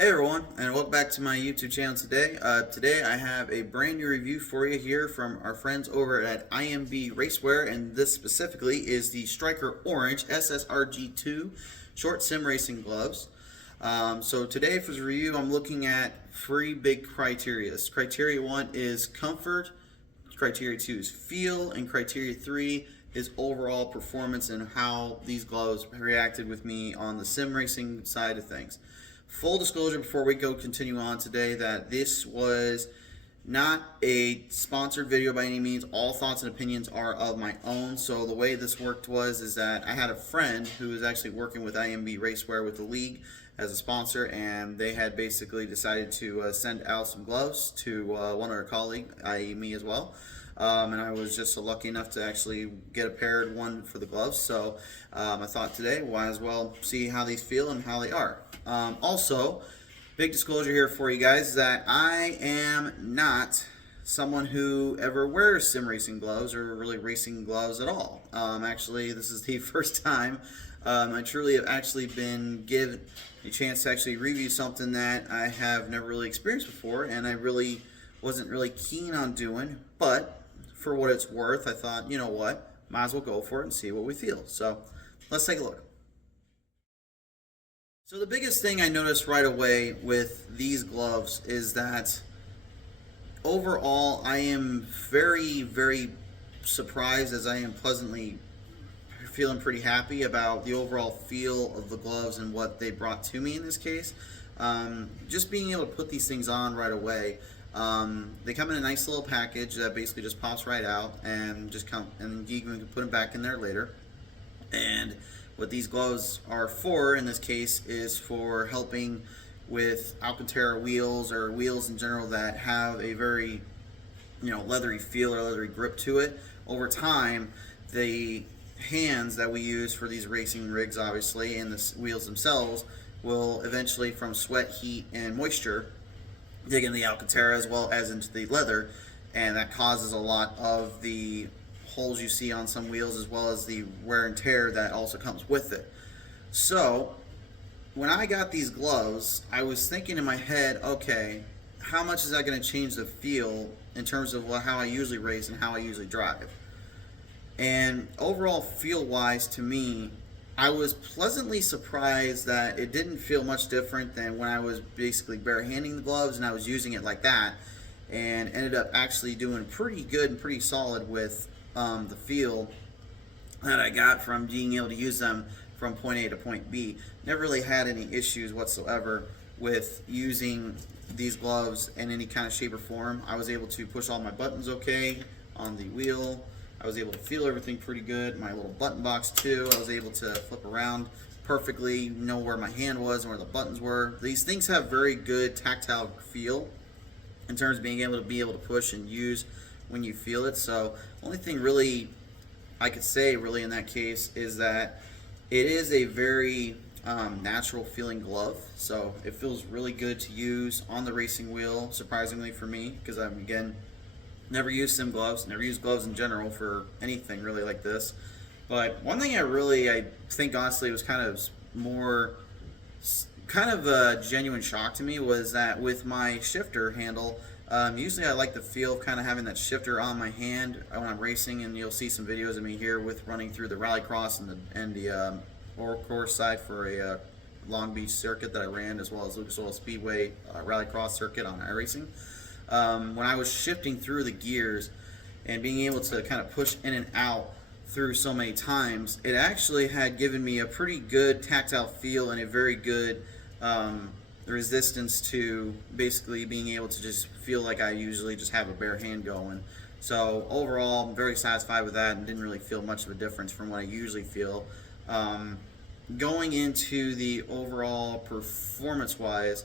Hey everyone, and welcome back to my YouTube channel today. Today I have a brand new review for you here from our friends over at IMB RACEWEAR, and this specifically is the Striker Orange SSRG 2 short sim racing gloves. So today for the review I'm looking at three big criteria. Criteria 1 is comfort, criteria 2 is feel, and criteria 3 is overall performance and how these gloves reacted with me on the sim racing side of things. Full disclosure before we continue on today that this was not a sponsored video by any means. All thoughts and opinions are of my own. So the way this worked is that I had a friend who was actually working with IMB RACEWEAR with the league as a sponsor, and they had basically decided to send out some gloves to one of our colleagues, i.e. me as well. And I was just lucky enough to actually get a paired one for the gloves. So I thought today, might as well see how these feel and how they are. Also, big disclosure here for you guys that I am not someone who ever wears sim racing gloves or really racing gloves at all. Actually, this is the first time I truly have actually been given a chance to actually review something that I have never really experienced before, and I really wasn't really keen on doing, but for what it's worth, I thought, you know what, might as well go for it and see what we feel. So let's take a look. So the biggest thing I noticed right away with these gloves is that overall I am very, very surprised, as I am pleasantly feeling pretty happy about the overall feel of the gloves and what they brought to me in this case. Just being able to put these things on right away. They come in a nice little package that basically just pops right out and just come, and you can put them back in there later. And what these gloves are for in this case is for helping with Alcantara wheels or wheels in general that have a very, leathery feel or leathery grip to it. Over time, the hands that we use for these racing rigs, obviously, and the wheels themselves will eventually, from sweat, heat, and moisture, dig into the Alcantara as well as into the leather, and that causes a lot of the holes you see on some wheels as well as the wear and tear that also comes with it. So when I got these gloves, I was thinking in my head, okay, how much is that going to change the feel in terms of how I usually race and how I usually drive? And overall feel wise, to me, I was pleasantly surprised that it didn't feel much different than when I was basically barehanding the gloves and I was using it like that, and ended up actually doing pretty good and pretty solid with the feel that I got from being able to use them from point A to point B. Never really had any issues whatsoever with using these gloves in any kind of shape or form. I was able to push all my buttons okay on the wheel. I was able to feel everything pretty good. My little button box too, I was able to flip around perfectly, know where my hand was and where the buttons were. These things have very good tactile feel in terms of being able to push and use when you feel it. So only thing really I could say really in that case is that it is a very natural feeling glove. So it feels really good to use on the racing wheel, surprisingly for me, because I'm, again, never used sim gloves, never used gloves in general for anything really like this. But one thing I think honestly was kind of a genuine shock to me was that with my shifter handle, usually I like the feel of kind of having that shifter on my hand when I'm racing, and you'll see some videos of me here with running through the rallycross and the course side for a Long Beach circuit that I ran, as well as Lucas Oil Speedway rallycross circuit on iRacing. When I was shifting through the gears and being able to kind of push in and out through so many times, it actually had given me a pretty good tactile feel and a very good resistance to basically being able to just feel like I usually just have a bare hand going. So overall, I'm very satisfied with that and didn't really feel much of a difference from what I usually feel. Going into the overall performance-wise,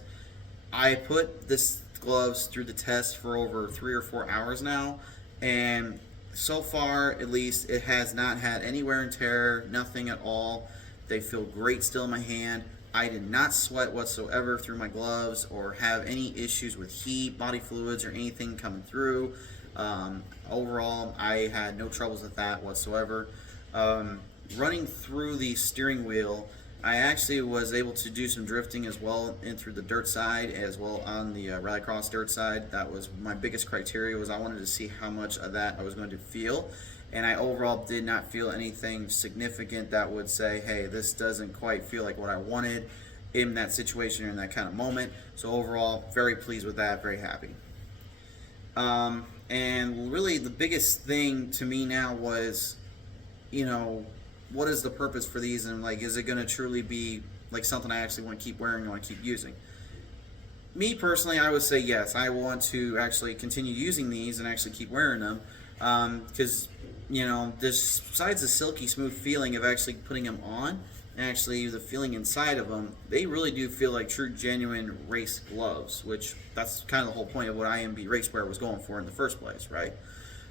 I put this gloves through the test for over 3 or 4 hours now, and so far at least it has not had any wear and tear, nothing at all. They feel great still in my hand. I did not sweat whatsoever through my gloves or have any issues with heat, body fluids, or anything coming through. Overall, I had no troubles with that whatsoever. Running through the steering wheel I actually was able to do some drifting as well in through the dirt side, as well on the rallycross dirt side. That was my biggest criteria, was I wanted to see how much of that I was going to feel, and I overall did not feel anything significant that would say, hey, this doesn't quite feel like what I wanted in that situation or in that kind of moment. So overall, very pleased with that, very happy. And really the biggest thing to me now was, you know, what is the purpose for these, and like, is it going to truly be like something I actually want to keep wearing and want to keep using? Me personally, I would say yes, I want to actually continue using these and actually keep wearing them, because you know, besides the silky smooth feeling of actually putting them on, and actually the feeling inside of them, they really do feel like true genuine race gloves, which that's kind of the whole point of what IMB Racewear was going for in the first place, right?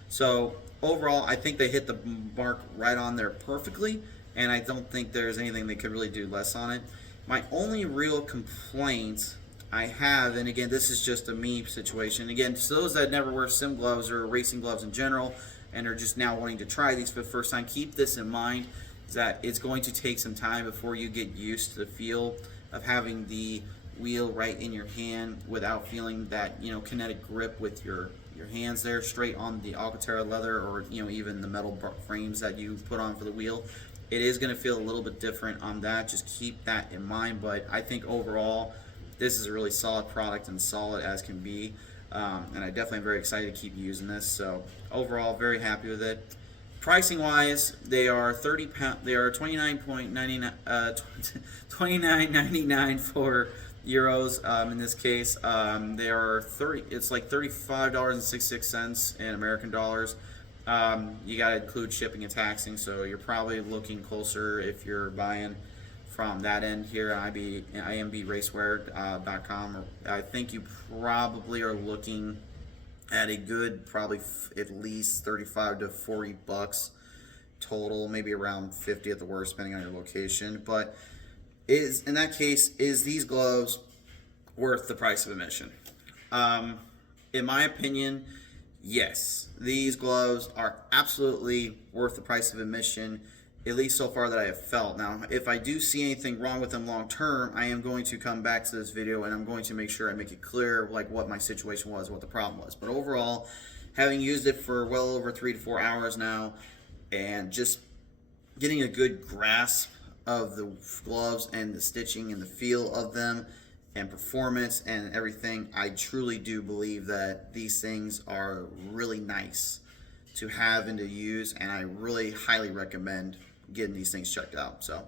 So overall, I think they hit the mark right on there perfectly, and I don't think there's anything they could really do less on it. My only real complaint I have, and again, this is just a me situation, again, to those that never wear sim gloves or racing gloves in general and are just now wanting to try these for the first time, keep this in mind, is that it's going to take some time before you get used to the feel of having the wheel right in your hand without feeling that, you know, kinetic grip with your hands there straight on the Alcantara leather, or you know, even the metal frames that you put on for the wheel. It is going to feel a little bit different on that, just keep that in mind. But I think overall this is a really solid product, and solid as can be, and I definitely am very excited to keep using this. So overall, very happy with it. Pricing wise, they are £30. They are 29.99, 29.99 for euros. In this case, they are 30. It's like $35.66 in American dollars. You got to include shipping and taxing, so you're probably looking closer if you're buying from that end here on IMBRacewear.com. I think you probably are looking at a good, probably at least 35 to 40 bucks total, maybe around 50 at the worst, depending on your location. But in that case, is these gloves worth the price of admission? In my opinion, yes. These gloves are absolutely worth the price of admission, at least so far that I have felt. Now, if I do see anything wrong with them long term, I am going to come back to this video and I'm going to make sure I make it clear like what my situation was, what the problem was. But overall, having used it for well over 3 to 4 hours now, and just getting a good grasp of the gloves and the stitching and the feel of them and performance and everything, I truly do believe that these things are really nice to have and to use, and I really highly recommend getting these things checked out. So,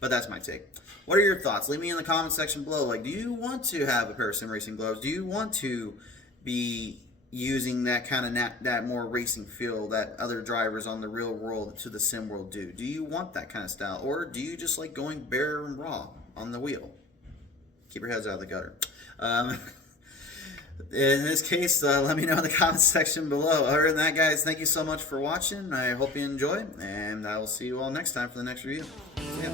but that's my take. What are your thoughts? Leave me in the comment section below. Like, do you want to have a pair of sim racing gloves? Do you want to be using that kind of that more racing feel that other drivers on the real world to the sim world do? Do you want that kind of style, or do you just like going bare and raw on the wheel? Keep your heads out of the gutter. In this case, let me know in the comments section below. Other than that, guys, thank you so much for watching. I hope you enjoyed, and I will see you all next time for the next review. See ya.